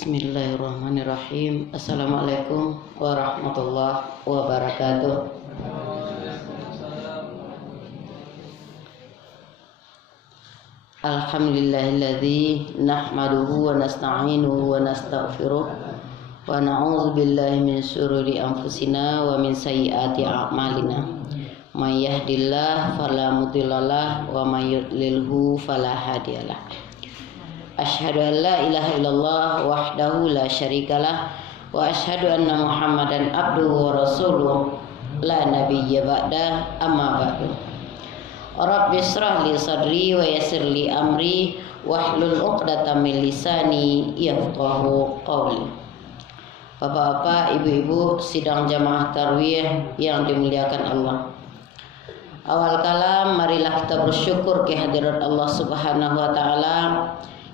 Bismillahirrahmanirrahim. Assalamualaikum warahmatullahi wabarakatuh. Alhamdulillahilladzi nahmaduhu wa nasta'inuhu wa nastaghfiruh wa na'udzu billahi min syururi anfusina wa min sayyiati a'malina. May yahdihillahu fala mudhillalah wa may yudlilhu fala hadiyalah. Asyhadu an la ilaha illallah wahdahu la syarikalah wa asyhadu anna Muhammadan abduhu wa rasuluh la nabiyya ba'da, amma ba'du. Rabbi shrah li sadri wa yassir li amri wahlul 'uqdatam min lisani yafqahu qawli. Bapak-bapak, ibu-ibu sidang jamaah tarwiyah yang dimuliakan Allah. Awal kalam, marilah kita bersyukur kehadirat Allah Subhanahu wa taala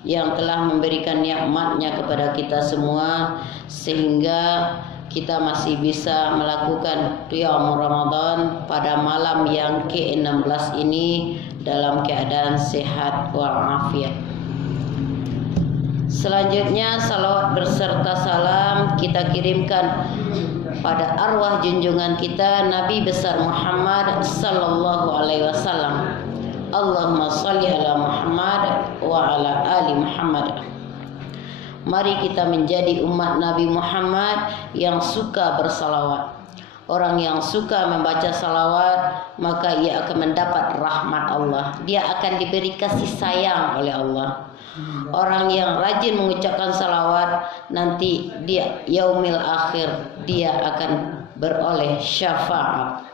yang telah memberikan nikmatnya kepada kita semua sehingga kita masih bisa melakukan qiyam Ramadan pada malam yang ke-16 ini dalam keadaan sehat walafiat. Selanjutnya salawat berserta salam kita kirimkan pada arwah junjungan kita Nabi besar Muhammad sallallahu alaihi wasallam. Allahumma sholli ala Muhammad wa ala ali Muhammad. Mari kita menjadi umat Nabi Muhammad yang suka bersalawat. Orang yang suka membaca salawat, maka ia akan mendapat rahmat Allah. Dia akan diberi kasih sayang oleh Allah. Orang yang rajin mengucapkan salawat, nanti dia yaumil akhir dia akan beroleh syafaat.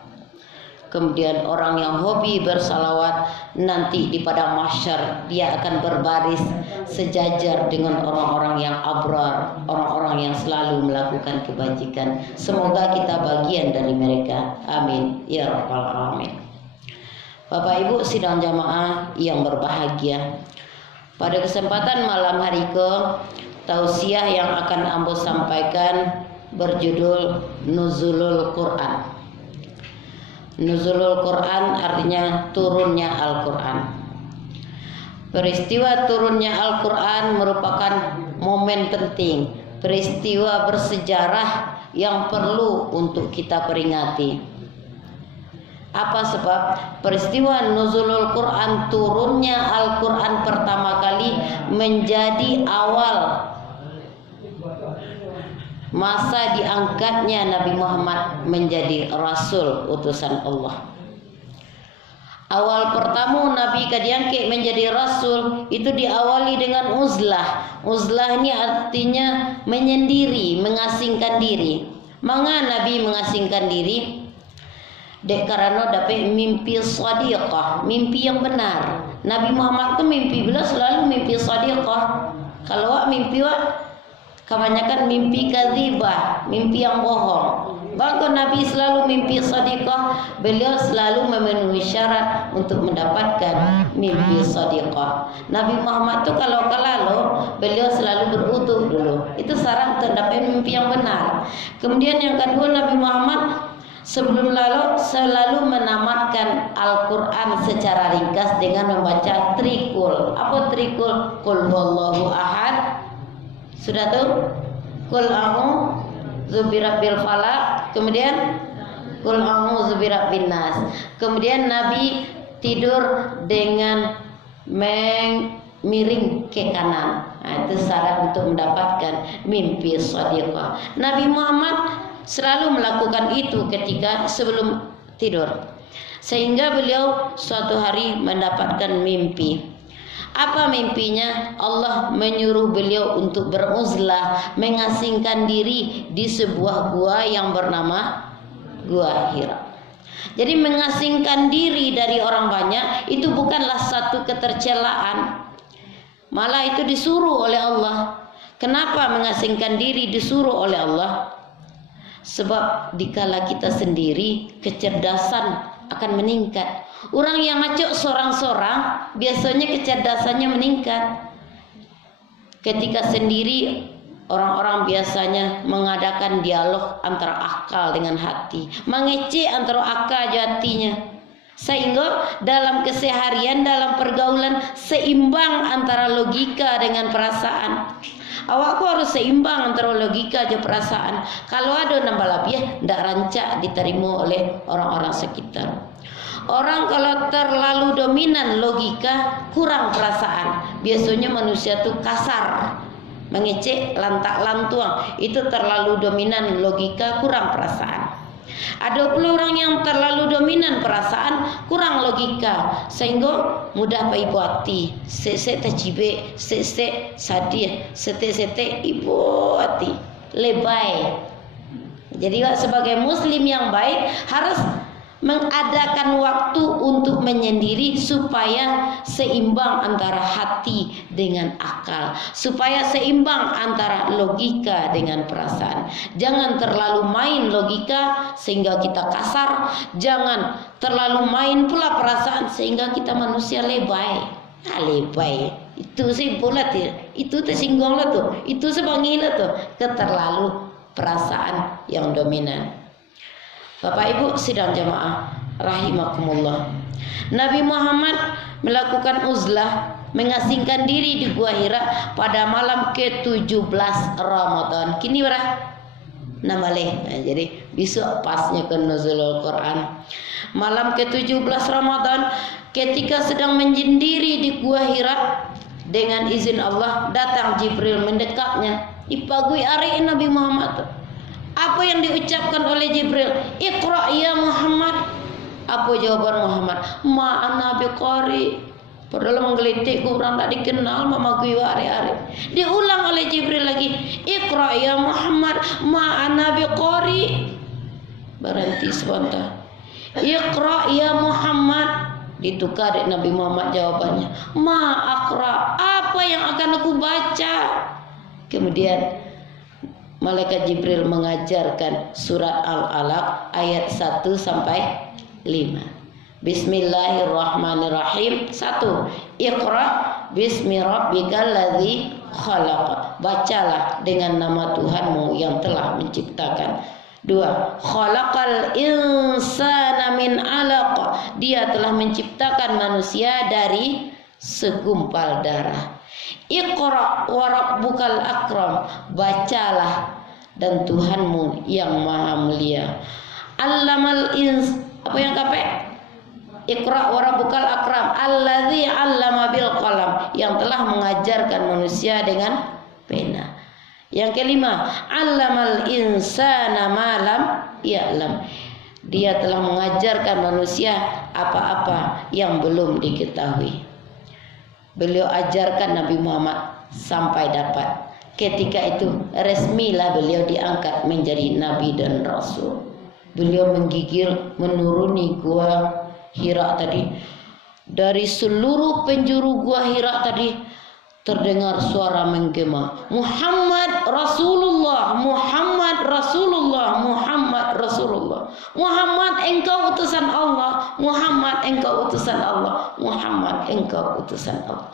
Kemudian orang yang hobi bersalawat, nanti di padang mahsyar dia akan berbaris sejajar dengan orang-orang yang abrar, orang-orang yang selalu melakukan kebajikan. Semoga kita bagian dari mereka. Amin ya rabbal alamin. Bapak Ibu sidang jamaah yang berbahagia, pada kesempatan malam hari ke tausiah yang akan ambo sampaikan berjudul Nuzulul Quran. Nuzulul Quran artinya turunnya Al-Quran. Peristiwa turunnya Al-Quran merupakan momen penting, peristiwa bersejarah yang perlu untuk kita peringati. Apa sebab? Peristiwa Nuzulul Quran, turunnya Al-Quran pertama kali, menjadi awal masa diangkatnya Nabi Muhammad menjadi Rasul utusan Allah. Awal pertama Nabi diangkat menjadi Rasul itu diawali dengan uzlah. Uzlah ini artinya menyendiri, mengasingkan diri. Mengapa Nabi mengasingkan diri? Dek karena dapat mimpi shadiqah, mimpi yang benar. Nabi Muhammad itu mimpi beliau selalu mimpi shadiqah. Kalau mimpi kebanyakan mimpi kadzibah, mimpi yang bohong. Bahkan Nabi selalu mimpi shadiqah, beliau selalu memenuhi syarat untuk mendapatkan mimpi shadiqah. Nabi Muhammad itu kalau beliau selalu berutuh dulu. Itu syarat untuk dapat mimpi yang benar. Kemudian yang kedua, Nabi Muhammad sebelum lalu selalu menamatkan Al-Quran secara ringkas dengan membaca trikul. Apa trikul? Qul huwallahu ahad. Sudah tuh? Qul a'udzu birabbil falaq. Kemudian Qul a'udzu birabbin nas. Kemudian Nabi tidur dengan miring ke kanan. Nah, itu syarat untuk mendapatkan mimpi shadiqah. Nabi Muhammad selalu melakukan itu ketika sebelum tidur. Sehingga beliau suatu hari mendapatkan mimpi. Apa mimpinya? Allah menyuruh beliau untuk beruzlah, mengasingkan diri di sebuah gua yang bernama Gua Hira. Jadi mengasingkan diri dari orang banyak itu bukanlah satu ketercelaan. Malah itu disuruh oleh Allah. Kenapa mengasingkan diri disuruh oleh Allah? Sebab dikala kita sendiri, kecerdasan akan meningkat. Orang yang ngacuk sorang-sorang biasanya kecerdasannya meningkat. Ketika sendiri, orang-orang biasanya mengadakan dialog antara akal dengan hati, mengecek antara akal dan hatinya. Sehingga dalam keseharian, dalam pergaulan seimbang antara logika dengan perasaan. Awakku harus seimbang antara logika dan perasaan. Kalau ada nambah lebih, ndak rancak diterima oleh orang-orang sekitar. Orang kalau terlalu dominan logika, kurang perasaan. Biasanya manusia tuh kasar, mengecek, lantak lantuang. Itu terlalu dominan logika, kurang perasaan. Ada pula orang yang terlalu dominan perasaan, kurang logika, sehingga mudah ibu hati. Sek tercibik, sek sadih, sete ibu hati, lebay. Jadi sebagai muslim yang baik harus mengadakan waktu untuk menyendiri supaya seimbang antara hati dengan akal, supaya seimbang antara logika dengan perasaan. Jangan terlalu main logika sehingga kita kasar, jangan terlalu main pula perasaan sehingga kita manusia lebay. Lebay itu sih bulat ya, itu tersinggung lah tuh, itu sebangil tuh, keterlalu perasaan yang dominan. Bapak Ibu sidang jamaah rahimakumullah. Nabi Muhammad melakukan uzlah, mengasingkan diri di Gua Hira pada malam ke-17 Ramadan. Kini berapa? Namaleh. Nah, jadi besok pasnya ke nuzulul Quran. Malam ke-17 Ramadan ketika sedang menyendiri di Gua Hira, dengan izin Allah datang Jibril mendekapnya. Ipagui ari Nabi Muhammad. Apa yang diucapkan oleh Jibril? Iqra ya Muhammad. Apa jawaban Muhammad? Ma'ana biqari. Padahal menggelitik kurang tak dikenal mama gue hari-hari. Diulang oleh Jibril lagi. Iqra ya Muhammad. Ma'ana biqari. Berhenti sebentar. Iqra ya Muhammad. Ditukar Nabi Muhammad jawabannya. Ma'aqra. Apa yang akan aku baca? Kemudian Malaikat Jibril mengajarkan surat Al-Alaq ayat 1 sampai 5. Bismillahirrahmanirrahim. 1. Iqra bismi rabbikal ladzi khalaq. Bacalah dengan nama Tuhanmu yang telah menciptakan. 2. Khalaqal insana min 'alaq. Dia telah menciptakan manusia dari segumpal darah. Iqra wa rabbukal akram. Bacalah dan Tuhanmu yang maha mulia. Allamal ins. Apa yang kapek? Iqra wa rabbukal akram alladzi 'allama bil qalam. Yang telah mengajarkan manusia dengan pena. Yang kelima, 'allamal insana ma lam ya'lam. Dia telah mengajarkan manusia apa-apa yang belum diketahui. Beliau ajarkan Nabi Muhammad sampai dapat. Ketika itu resmilah beliau diangkat menjadi Nabi dan Rasul. Beliau menggigil menuruni Gua Hira tadi. Dari seluruh penjuru Gua Hira tadi terdengar suara menggema, Muhammad Rasulullah, Muhammad Rasulullah, Muhammad Rasulullah. Muhammad engkau utusan Allah, Muhammad engkau utusan Allah, Muhammad engkau utusan Allah.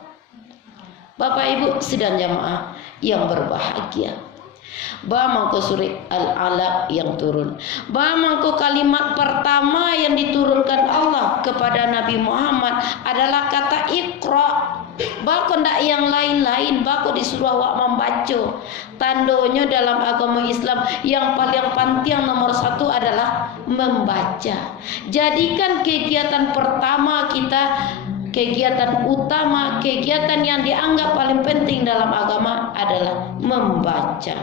Bapak Ibu sidang jamaah yang berbahagia, bamangko surat Al-Alaq yang turun, bamangko kalimat pertama yang diturunkan Allah kepada Nabi Muhammad adalah kata Iqra. Bako ndak yang lain-lain, bako disuruh awak membaca. Tandanya dalam agama Islam yang paling penting nomor 1 adalah membaca. Jadikan kegiatan pertama kita, kegiatan utama, kegiatan yang dianggap paling penting dalam agama adalah membaca.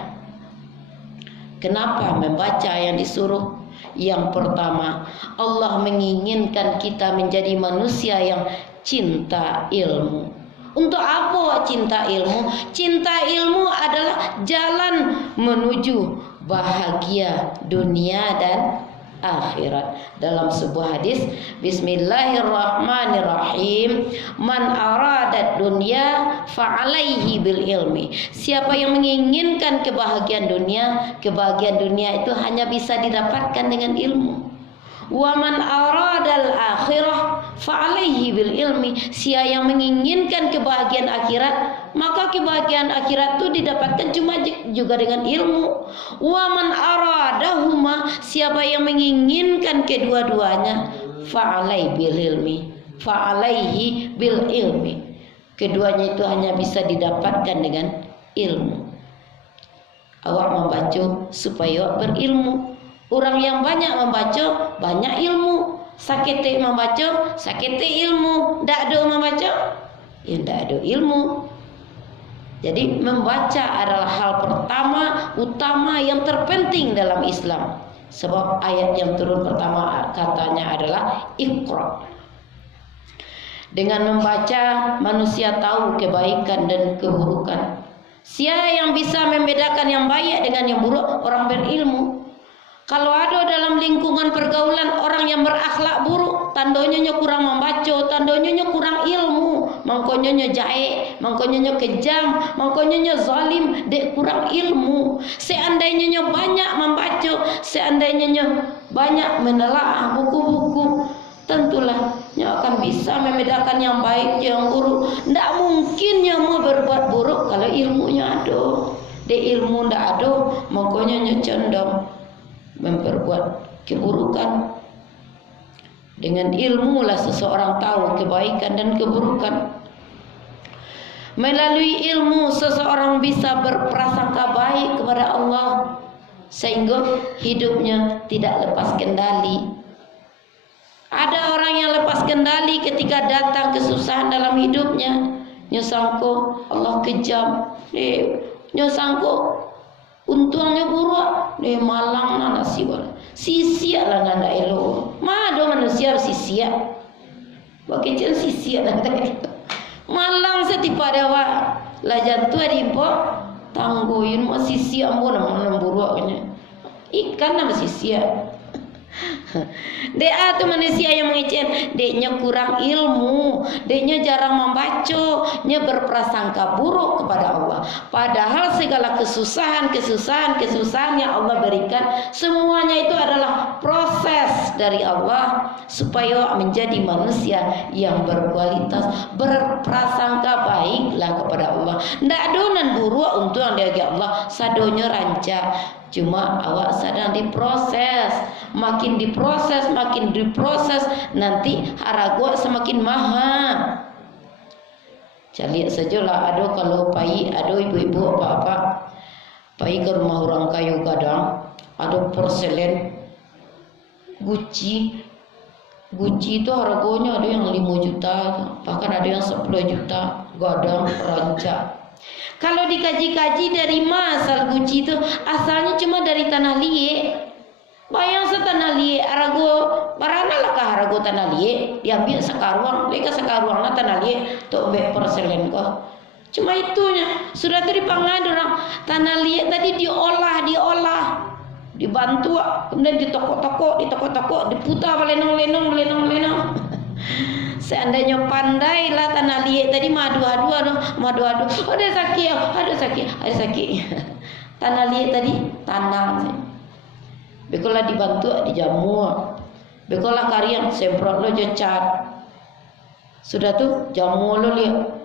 Kenapa membaca yang disuruh? Yang pertama, Allah menginginkan kita menjadi manusia yang cinta ilmu. Untuk apa cinta ilmu? Cinta ilmu adalah jalan menuju bahagia dunia dan akhirat. Dalam sebuah hadis, Bismillahirrahmanirrahim, man aradat dunya fa'alaihi bil ilmi. Siapa yang menginginkan kebahagiaan dunia itu hanya bisa didapatkan dengan ilmu. Wa man aradal akhirah fa'alaihi bil ilmi. Siapa yang menginginkan kebahagiaan akhirat, maka kebahagiaan akhirat itu didapatkan cuma juga dengan ilmu. Wa man aradahuma. Siapa yang menginginkan kedua-duanya, fa'alaihi bil ilmi. Fa'alaihi bil ilmi. Keduanya itu hanya bisa didapatkan dengan ilmu. Awak membaca supaya berilmu. Orang yang banyak membaca banyak ilmu. Sakete membaca sakete ilmu. Ndak ada membaca ya ndak ada ilmu. Jadi membaca adalah hal pertama utama yang terpenting dalam Islam. Sebab ayat yang turun pertama katanya adalah Iqra. Dengan membaca manusia tahu kebaikan dan keburukan. Siapa yang bisa membedakan yang baik dengan yang buruk? Orang berilmu. Kalau ada dalam lingkungan pergaulan orang yang berakhlak buruk, tandanya kurang membaca, tandanya kurang ilmu, mangkonyonya jahat, mangkonyonya kejam, mangkonyonya zalim, dek kurang ilmu. Seandainya banyak membaca, seandainya banyak menelaah buku-buku, tentulah nya akan bisa membedakan yang baik yang buruk. Tidak mungkin nya mau berbuat buruk kalau ilmunya ada. De ilmu tidak ada, makanya nya condong memperbuat keburukan. Dengan ilmu lah seseorang tahu kebaikan dan keburukan. Melalui ilmu seseorang bisa berprasangka baik kepada Allah sehingga hidupnya tidak lepas kendali. Ada orang yang lepas kendali ketika datang kesusahan dalam hidupnya. Nyosangko Allah kejam. Nyosangko untungnya buruk. Malang na nasiwal. Sisia lah nanda elo. Mado manusia sisia. Bakicil sisia nanda elo. Malang setipa dewa. Lah jatuh di bawah tangguin mau sisia ambon mau buruknya. Ikan nama sisia. Dia tu manusia yang mengecen, deknya kurang ilmu, deknya jarang membaca, nya berprasangka buruk kepada Allah. Padahal segala kesusahan yang Allah berikan, semuanya itu adalah proses dari Allah supaya menjadi manusia yang berkualitas, berprasangka baiklah kepada Allah. Ndak donan buruk untuk yang dia Allah, sadonya ranca. Cuma awak sedang diproses. Makin diproses nanti harago semakin mahal. Lihat sajalah ada kalau pai ada ibu-ibu apa-apa pai ke rumah orang kayu kadang ada porselen Gucci itu harganya ada yang 5 juta, bahkan ada yang 10 juta, gadang rancak. Kalau dikaji-kaji dari asal Gucci itu asalnya cuma dari tanah liat. Bayang setanah liat arago barana lah kah arago tanah liat diambil sekaruang, leka sekaruang lah tanah liat tok be porselen kok. Cuma itunya sudah tu dipangad orang tanah liat tadi diolah dibantu kemudian ditokok-tokok diputar lenong. Seandainya pandai lah tanah liat tadi madu-adu. Ada sakit. Tanah liat tadi tanang. Bekolah dibantu dijamur. Bekolah karian semprot lo jecat. Sudah tu jamu lo lihat.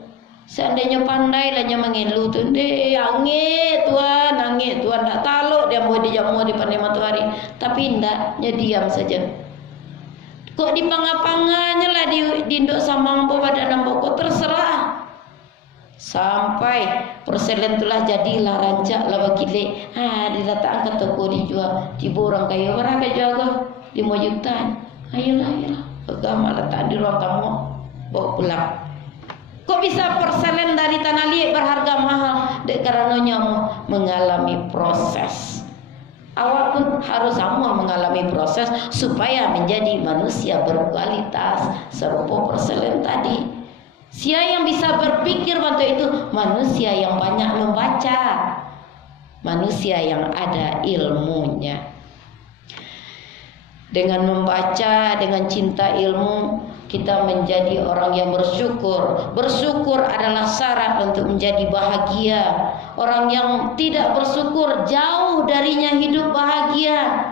Seandainya pandai lah nya mengilu tu angin tuan tak taluk dia mau dijamu di pandai matahari, tapi ndak nya diam saja. Kok dipanga-panganya lah di induk samang pada nampak kok terserah. Sampai porselen itulah jadilah rancak lah bakile. Didatang ke toko dijual, diborong kayu berapa jaga 5 juta. Ayolah. Agama letak di ruang tamu, bawa pulang. Kok bisa porselen dari tanah liat berharga mahal? Karena nyamu mengalami proses. Awak pun harus sama mengalami proses supaya menjadi manusia berkualitas serupa porselen tadi. Siapa yang bisa berpikir waktu itu? Manusia yang banyak membaca, manusia yang ada ilmunya. Dengan membaca, dengan cinta ilmu, kita menjadi orang yang bersyukur. Bersyukur adalah syarat untuk menjadi bahagia. Orang yang tidak bersyukur jauh darinya hidup bahagia.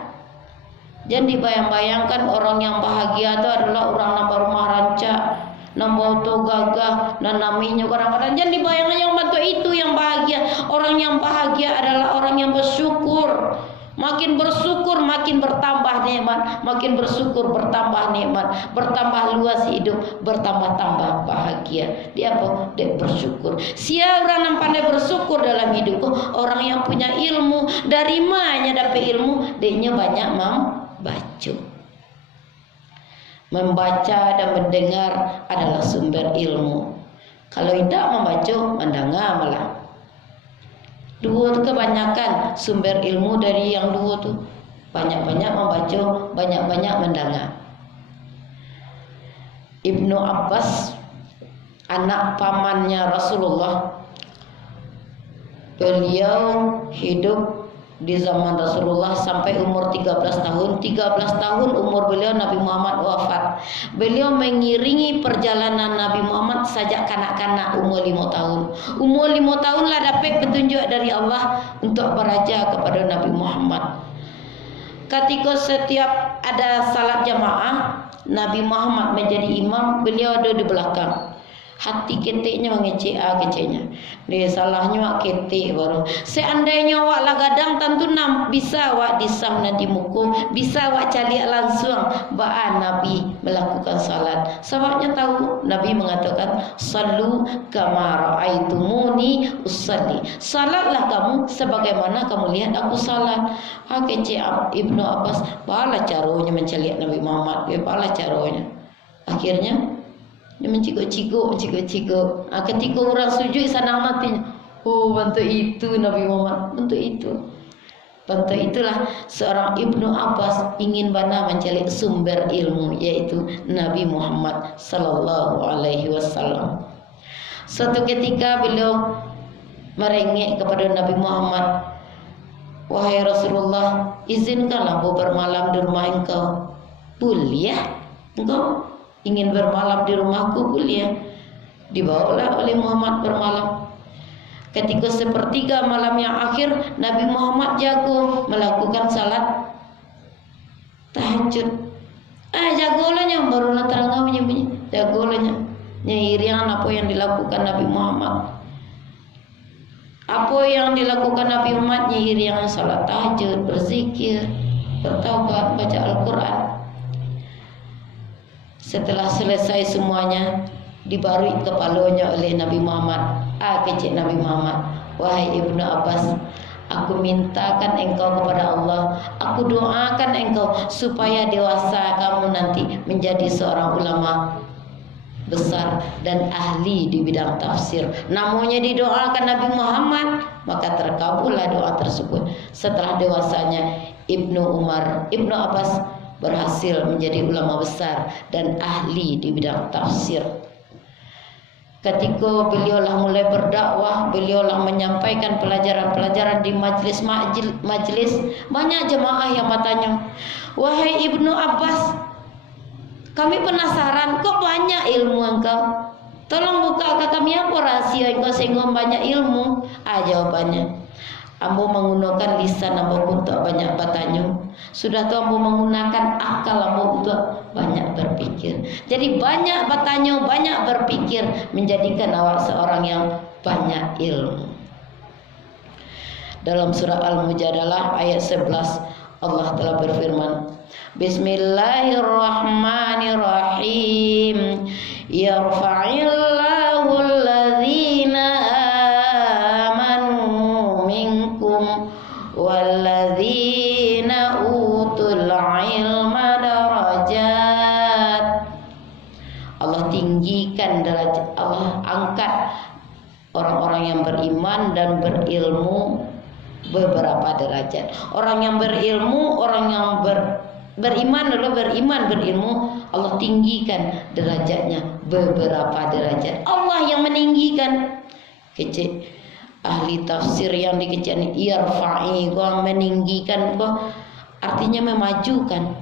Jangan dibayang-bayangkan orang yang bahagia itu adalah orang nambah rumah rancak, nambah auto gagah, dan namanya kadang-kadang. Jangan dibayangkan yang bantu itu yang bahagia. Orang yang bahagia adalah orang yang bersyukur. Makin bersyukur makin bertambah nikmat, makin bersyukur bertambah nikmat, bertambah luas hidup, bertambah-tambah bahagia. Dia apa? Dia bersyukur. Siapa orang yang pandai bersyukur dalam hidup? Orang yang punya ilmu. Dari mana dapat ilmu? Dia banyak membaca. Membaca dan mendengar adalah sumber ilmu. Kalau tidak membaca, mendengar malah. Dua tu kebanyakan sumber ilmu dari yang dua tu. Banyak-banyak membaca, banyak-banyak mendengar. Ibnu Abbas, anak pamannya Rasulullah, beliau hidup di zaman Rasulullah sampai umur 13 tahun. 13 tahun umur beliau Nabi Muhammad wafat. Beliau mengiringi perjalanan Nabi Muhammad sejak kanak-kanak umur 5 tahun. Umur 5 tahun lah dapat petunjuk dari Allah untuk beraja kepada Nabi Muhammad. Ketika setiap ada salat jamaah, Nabi Muhammad menjadi imam, beliau ada di belakang. Hati ketiknya mengecek keceknya. Dia salahnya wak ketik baru. Seandainya wak lah gadang tentu bisa wak disam nanti mukum, bisa wak calik langsung baan Nabi melakukan salat. Sebabnya tahu Nabi mengatakan sallu kama raaitumuni usalli. Salatlah kamu sebagaimana kamu lihat aku salat. Kecek Ibnu Abbas, bala caranya mencalik Nabi Muhammad, bala caranya. Akhirnya dia mencikuk-cikuk. Ketika orang sujud sanang matinya. Oh, bantu itu Nabi Muhammad, bantu itu. Bantu itulah seorang Ibnu Abbas ingin bana mencari sumber ilmu, yaitu Nabi Muhammad sallallahu alaihi wasallam. Suatu ketika beliau merengek kepada Nabi Muhammad, wahai Rasulullah, izinkanlah aku bermalam di rumah engkau. Boleh? Engkau ingin bermalam di rumahku? Boleh. Dibawalah oleh Muhammad bermalam. Ketika sepertiga malam yang akhir, Nabi Muhammad jago melakukan salat tahajud. Jagolanya baru terangau bunyi. Jagolanya nyairian apa yang dilakukan Nabi Muhammad. Apa yang dilakukan Nabi Muhammad nyairian salat tahajud, berzikir, bertaubat, baca Al-Quran. Setelah selesai semuanya, dibarui kepalanya oleh Nabi Muhammad. Kecik Nabi Muhammad, wahai Ibnu Abbas, aku mintakan engkau kepada Allah, aku doakan engkau supaya dewasa kamu nanti menjadi seorang ulama besar dan ahli di bidang tafsir. Namanya didoakan Nabi Muhammad, maka terkabullah doa tersebut. Setelah dewasanya Ibnu Abbas berhasil menjadi ulama besar dan ahli di bidang tafsir. Ketika beliaulah mulai berdakwah, beliaulah menyampaikan pelajaran-pelajaran di majlis, banyak jemaah yang bertanya, wahai Ibnu Abbas, kami penasaran, kok banyak ilmu engkau? Tolong buka ke kami apa rahasia engkau sehingga banyak ilmu? Jawabannya, ambo menggunakan lisan ambo untuk banyak bertanya. Sudah tu ambo menggunakan akal ambo untuk banyak berpikir. Jadi banyak bertanya, banyak berpikir menjadikan awak seorang yang banyak ilmu. Dalam surah Al-Mujadalah ayat 11 Allah telah berfirman, Bismillahirrahmanirrahim. Yarfa'illahu alladhina amanu minkum walladzina utul ilma darajat. Allah tinggikan derajat, Allah angkat orang-orang yang beriman dan berilmu beberapa derajat. Orang yang berilmu, orang yang beriman berilmu, Allah tinggikan derajatnya beberapa derajat. Allah yang meninggikan. Kecil ahli tafsir yang dikecil yarfa'i, kau meninggikan, kau artinya memajukan.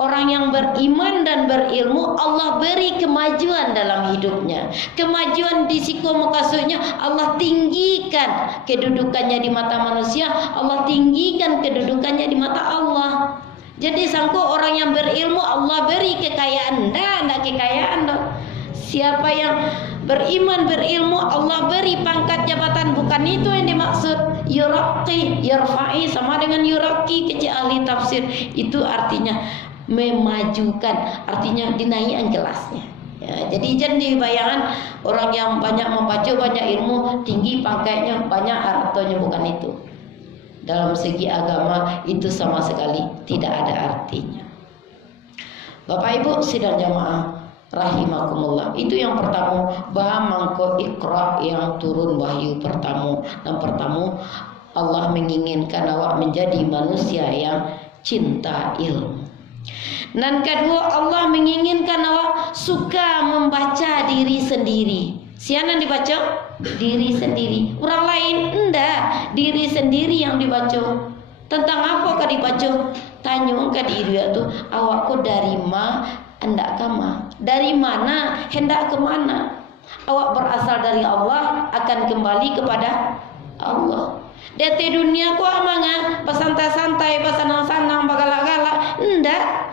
Orang yang beriman dan berilmu, Allah beri kemajuan dalam hidupnya. Kemajuan di siku maksudnya Allah tinggikan kedudukannya di mata manusia, Allah tinggikan kedudukannya di mata Allah. Jadi sangko orang yang berilmu Allah beri kekayaan, tidak kekayaan dong. Siapa yang beriman berilmu Allah beri pangkat jabatan, bukan itu yang dimaksud. Yuraqi, yarfa'i sama dengan yuraqi, kecil ahli tafsir. Itu artinya memajukan, artinya dinaikkan kelasnya. Ya, jadi jangan dibayangkan orang yang banyak membaca, banyak ilmu, tinggi pangkatnya, banyak artinya, bukan itu. Dalam segi agama itu sama sekali tidak ada artinya. Bapak Ibu sidang jamaah rahimakumullah, itu yang pertama, bah mangko Iqra yang turun wahyu pertama. Dan pertama, Allah menginginkan awak menjadi manusia yang cinta ilmu. Dan kedua, Allah menginginkan awak suka membaca diri sendiri. Siapa dibaca? Diri sendiri. Orang lain enggak, diri sendiri yang dibaca. Tentang apa kah dibaca? Tanya ke diri itu, awakku dari hendak kama? Dari mana hendak ke mana? Awak berasal dari Allah, akan kembali kepada Allah. Di dunia ku amanga pesantai-santai, pesanang-sanang, bagalak-galak, enggak.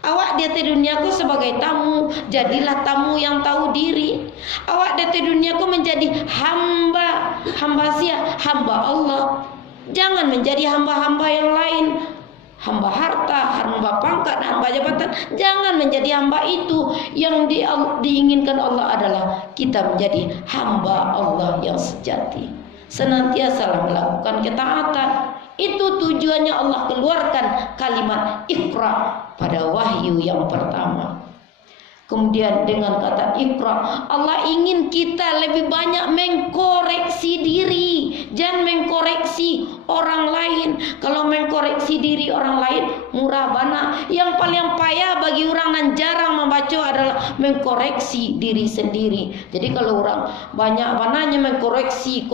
Awak di duniaku sebagai tamu, jadilah tamu yang tahu diri. Awak di duniaku menjadi hamba. Hamba siapa? Hamba Allah. Jangan menjadi hamba-hamba yang lain. Hamba harta, hamba pangkat, hamba jabatan. Jangan menjadi hamba itu. Yang diinginkan Allah adalah kita menjadi hamba Allah yang sejati. Senantiasa melakukan ketaatan. Itu tujuannya Allah keluarkan kalimat Iqra pada wahyu yang pertama. Kemudian dengan kata Iqra, Allah ingin kita lebih banyak mengkoreksi diri, jangan mengkoreksi orang lain. Kalau mengkoreksi diri orang lain murah bana. Yang paling payah bagi orang yang jarang membaca adalah mengkoreksi diri sendiri. Jadi kalau orang banyak bananya mengkoreksi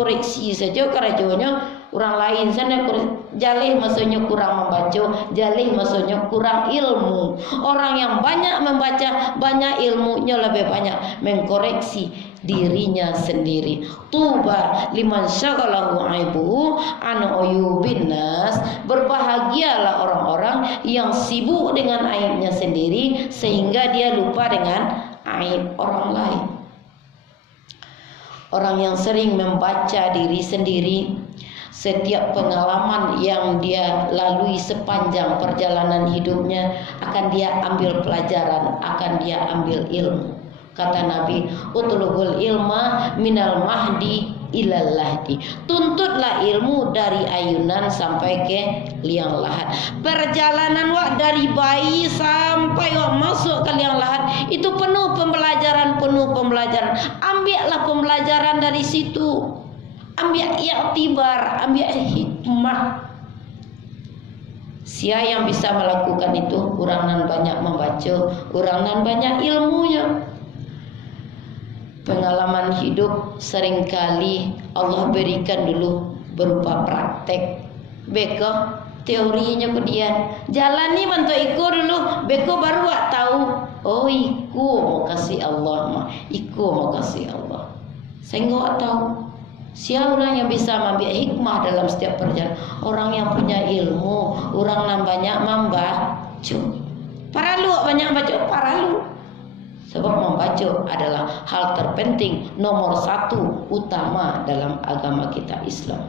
saja, kerajanya orang lain sana jalih maksudnya kurang membaca, jalih maksudnya kurang ilmu. Orang yang banyak membaca, banyak ilmunya, lebih banyak mengkoreksi dirinya sendiri. Tuba liman syaghalahu aibuhu an uyubin nas. Berbahagialah orang-orang yang sibuk dengan aibnya sendiri sehingga dia lupa dengan aib orang lain. Orang yang sering membaca diri sendiri, setiap pengalaman yang dia lalui sepanjang perjalanan hidupnya akan dia ambil pelajaran, akan dia ambil ilmu. Kata Nabi, utlubul ilma minal mahdi ilal lahdi. Tuntutlah ilmu dari ayunan sampai ke liang lahat. Perjalanan wak dari bayi sampai wak masuk ke liang lahat itu penuh pembelajaran. Ambillah pembelajaran dari situ. Ambil iktibar, ambil hikmah. Siapa yang bisa melakukan itu? Orang nan banyak membaca, orang nan banyak ilmunya. Pengalaman hidup seringkali Allah berikan dulu berupa praktek. Beko teorinya kemudian jalani bantu iko dulu, beko baru wak tahu. Oh iko mau kasih Allah mah, iko mau kasih Allah. Saya nggak tahu. Siapa orang yang bisa mengambil hikmah dalam setiap perjalanan? Orang yang punya ilmu, orang yang banyak membaca. Paralu banyak baca, paralu. Sebab membaca adalah hal terpenting, nomor 1 utama dalam agama kita Islam.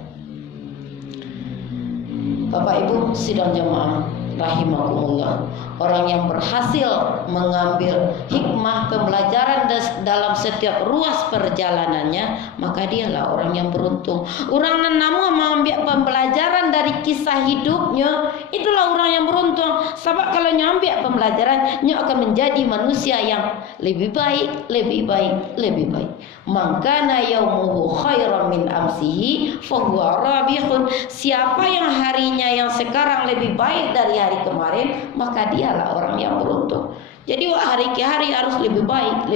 Bapak Ibu sidang jamaah rahimakumullah, orang yang berhasil mengambil hikmah pembelajaran dalam setiap ruas perjalanannya, maka dialah orang yang beruntung. Orang yang namun mengambil pembelajaran dari kisah hidupnya, itulah orang yang beruntung. Sebab kalau nyambil pembelajarannya akan menjadi manusia yang lebih baik. Mangkana yaumuhu khairan min amsihi fahuwa rabihun. Siapa yang harinya yang sekarang lebih baik dari hari kemarin, maka dialah orang yang beruntung. Jadi hari ke hari harus lebih baik.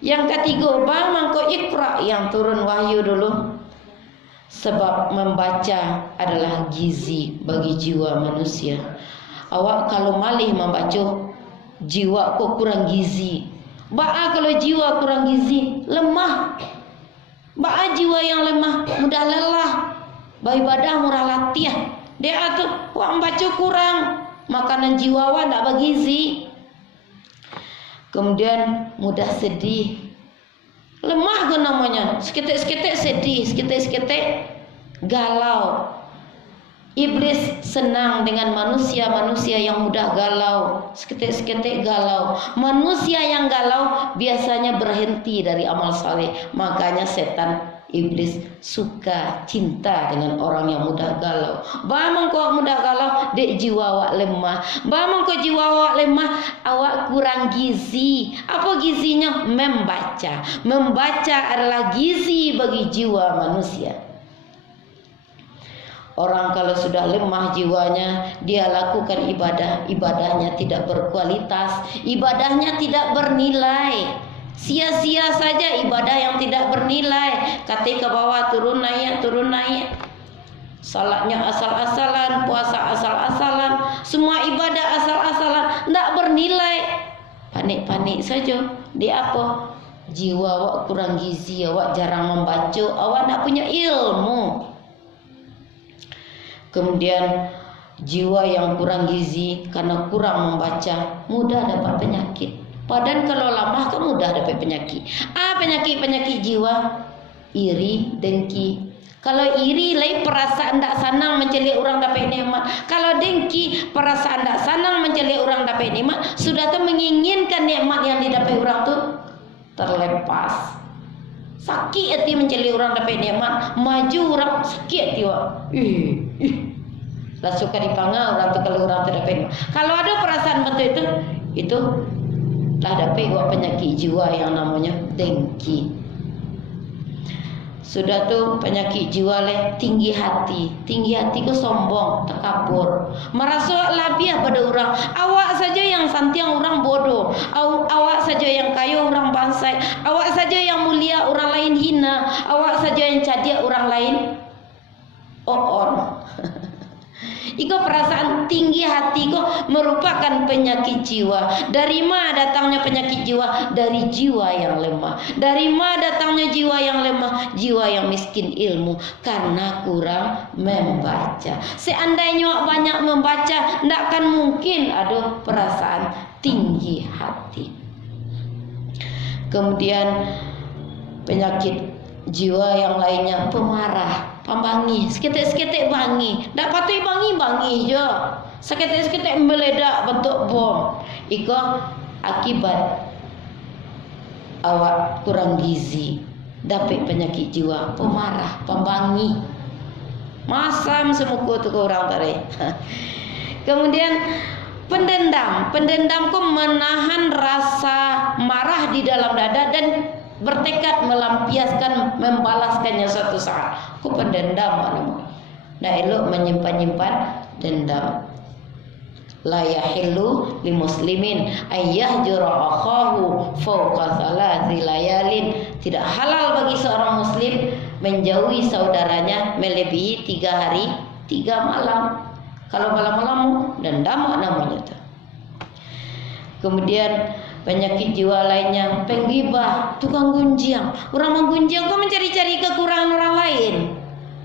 Yang ketiga, bang mangko Iqra yang turun wahyu dulu. Sebab membaca adalah gizi bagi jiwa manusia. Awak kalau malih membaca, jiwa kok kurang gizi. Ba'a kalau jiwa kurang gizi, lemah. Ba'a jiwa yang lemah, mudah lelah. Beribadah murah latihan. Dia tuh wak membaca kurang, makanan jiwa wak tak bergizi. Kemudian mudah sedih, Lemah ke namanya. Seketik-seketik sedih, seketik-seketik galau. Iblis senang dengan manusia-manusia yang mudah galau, seketik-seketik galau. Manusia yang galau biasanya berhenti dari amal saleh. Makanya setan iblis suka cinta dengan orang yang mudah galau. Bamang kau mudah galau, dek jiwa awak lemah. Bamang kau jiwa awak lemah, awak kurang gizi. Apa gizinya? Membaca. Membaca adalah gizi bagi jiwa manusia. Orang kalau sudah lemah jiwanya, dia lakukan ibadah, ibadahnya tidak berkualitas, ibadahnya tidak bernilai. Sia-sia saja ibadah yang tidak bernilai. Kaki ke bawah, turun naik, turun naik. Salatnya asal-asalan, puasa asal-asalan, semua ibadah asal-asalan, tidak bernilai. Panik-panik saja. Dia apa? Jiwa awak kurang gizi, awak jarang membaca, awak tidak punya ilmu. Kemudian jiwa yang kurang gizi karena kurang membaca mudah dapat penyakit. Padahal kalau lamah kan mudah dapat penyakit. Penyakit jiwa, iri, dengki. Kalau iri lain perasaan tak senang mencelik orang dapat nikmat. Kalau dengki perasaan tak senang mencelik orang dapat nikmat. Sudah tu menginginkan nikmat yang didapat orang tu terlepas. Sakit hati mencelik orang dapat nikmat, maju orang sakit hati awak. Lah suka dipangga orang tu kalau orang tu dapat nikmat. Kalau ada perasaan betul itu lah dapat awak penyakit jiwa yang namanya dengki. Sudah tu penyakit jiwa leh tinggi hati. Tinggi hati ke sombong, takabur, merasa labiah pada orang. Awak saja yang santiang orang bodoh. Awak saja yang kaya orang bansai. Awak saja yang mulia orang lain hina. Awak saja yang cadia orang lain on. Iko perasaan tinggi hati ko merupakan penyakit jiwa. Dari mana datangnya penyakit jiwa? Dari jiwa yang lemah. Dari mana datangnya jiwa yang lemah? Jiwa yang miskin ilmu karena kurang membaca. Seandainya banyak membaca, tidak akan mungkin ada perasaan tinggi hati. Kemudian penyakit jiwa yang lainnya pemarah, pembangi, seketik-seketik bangi. Tak patut bangi je. Seketik-seketik meledak bentuk bom. Iko akibat awak kurang gizi, dapat penyakit jiwa, pemarah, pembangi. Masam semuku tu ke orang tadi. Kemudian pendendam. Pendendam ku menahan rasa marah di dalam dada dan bertekad melampiaskan, membalaskannya suatu saat. Aku pendendam maknanya. Nah, elok menyimpan-nyimpan dendam. La yahillu li muslimin ayyahjura akhahu fawqa thalathi layalin. Tidak halal bagi seorang muslim menjauhi saudaranya melebihi 3 hari 3 malam. Kalau malam-malam dendam namanya itu. Kemudian penyakit jiwa lainnya penggibah, tukang gunjang. Orang menggunjang kau mencari-cari kekurangan orang lain.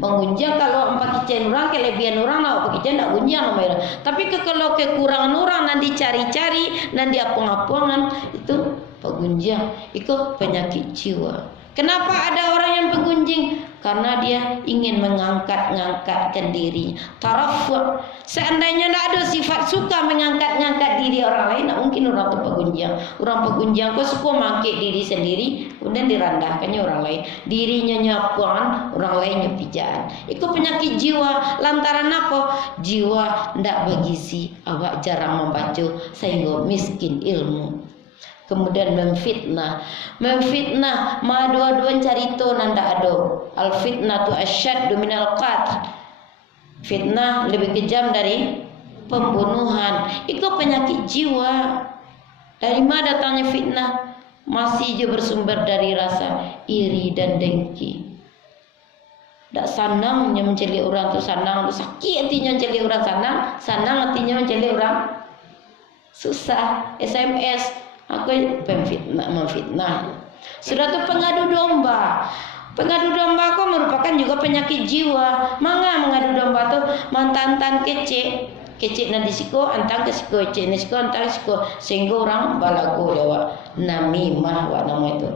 Menggunjang kalau empat kicen orang, kelebihan orang lah, empat kicen tak gunjang namanya. Tapi kalau kekurangan orang nanti cari-cari, nanti apung-apungan itu penggunjang. Itu penyakit jiwa. Kenapa ada orang yang penggunjing? Karena dia ingin mengangkat-ngangkatkan diri. Tarafu'. Seandainya tidak ada sifat suka mengangkat-ngangkat diri orang lain, tak mungkin orang itu penggunjang. Orang penggunjang kau suka mengangkat diri sendiri, kemudian direndahkannya orang lain. Dirinya nyapuan, orang lain nyepijaan. Itu penyakit jiwa. Lantaran apa? Jiwa tidak bergizi, awak jarang membaca sehingga miskin ilmu. Kemudian memfitnah, ma dua-dua carito nanda ado. Al fitnah tu asyaddu minal qatl. Fitnah lebih kejam dari pembunuhan. Itu penyakit jiwa. Dari mana datangnya fitnah? Masih je bersumber dari rasa iri dan dengki. Tak senangnya mencelik orang tu senang, sakit hatinya mencelik orang senang hatinya mencelik orang susah. SMS aku memfitnah. Sudah tu pengadu domba. Pengadu domba kau merupakan juga penyakit jiwa. Mengadu domba tu mantan kecil. Kecil nanti siko antang ke siko, kecil ni siko antang siko, sehingga orang balago jawa namimah wa nama itu.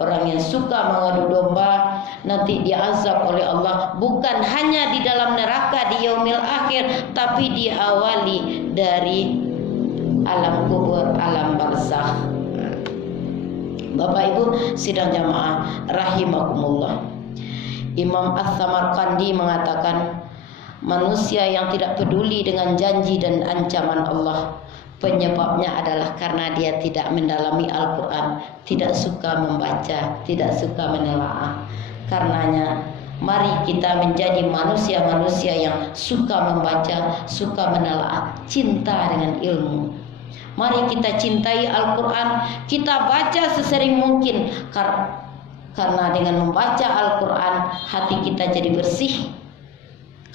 Orang yang suka mengadu domba nanti diazab oleh Allah, bukan hanya di dalam neraka di yaumil akhir, tapi diawali dari alam kubur, alam barzakh. Bapak Ibu sidang jamaah rahimakumullah. Imam Ats-Tsamarqandi mengatakan, manusia yang tidak peduli dengan janji dan ancaman Allah, penyebabnya adalah karena dia tidak mendalami Al-Quran, tidak suka membaca, tidak suka menelaah. Karenanya mari kita menjadi manusia-manusia yang suka membaca, suka menelaah, cinta dengan ilmu. Mari kita cintai Al-Quran, kita baca sesering mungkin, karena dengan membaca Al-Quran hati kita jadi bersih.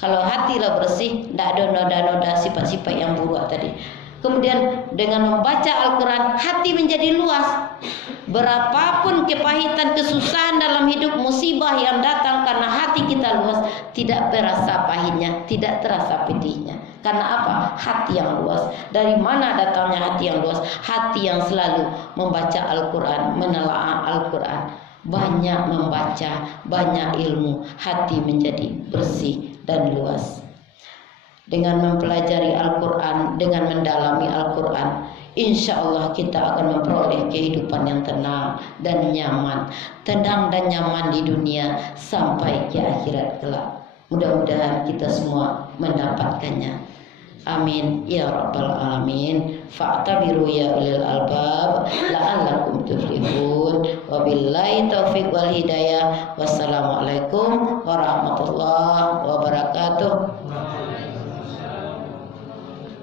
Kalau hati lah bersih, tidak ada noda-noda sifat-sifat yang buruk tadi. Kemudian dengan membaca Al-Quran hati menjadi luas. Berapapun kepahitan, kesusahan dalam hidup, musibah yang datang, karena hati kita luas, tidak terasa pahitnya, tidak terasa pedihnya. Karena apa? Hati yang luas. Dari mana datangnya hati yang luas? Hati yang selalu membaca Al-Quran, menelaah Al-Quran, banyak membaca, banyak ilmu, hati menjadi bersih dan luas. Dengan mempelajari Al-Quran, dengan mendalami Al-Quran, insya Allah kita akan memperoleh kehidupan yang tenang dan nyaman. Tenang dan nyaman di dunia sampai ke akhirat kelak. Mudah-mudahan kita semua mendapatkannya. Amin ya rabbal alamin. Fa'tabiru ya ulil albab la'allakum tuflihun. Wabillahi taufiq wal hidayah. Wassalamualaikum warahmatullahi wabarakatuh.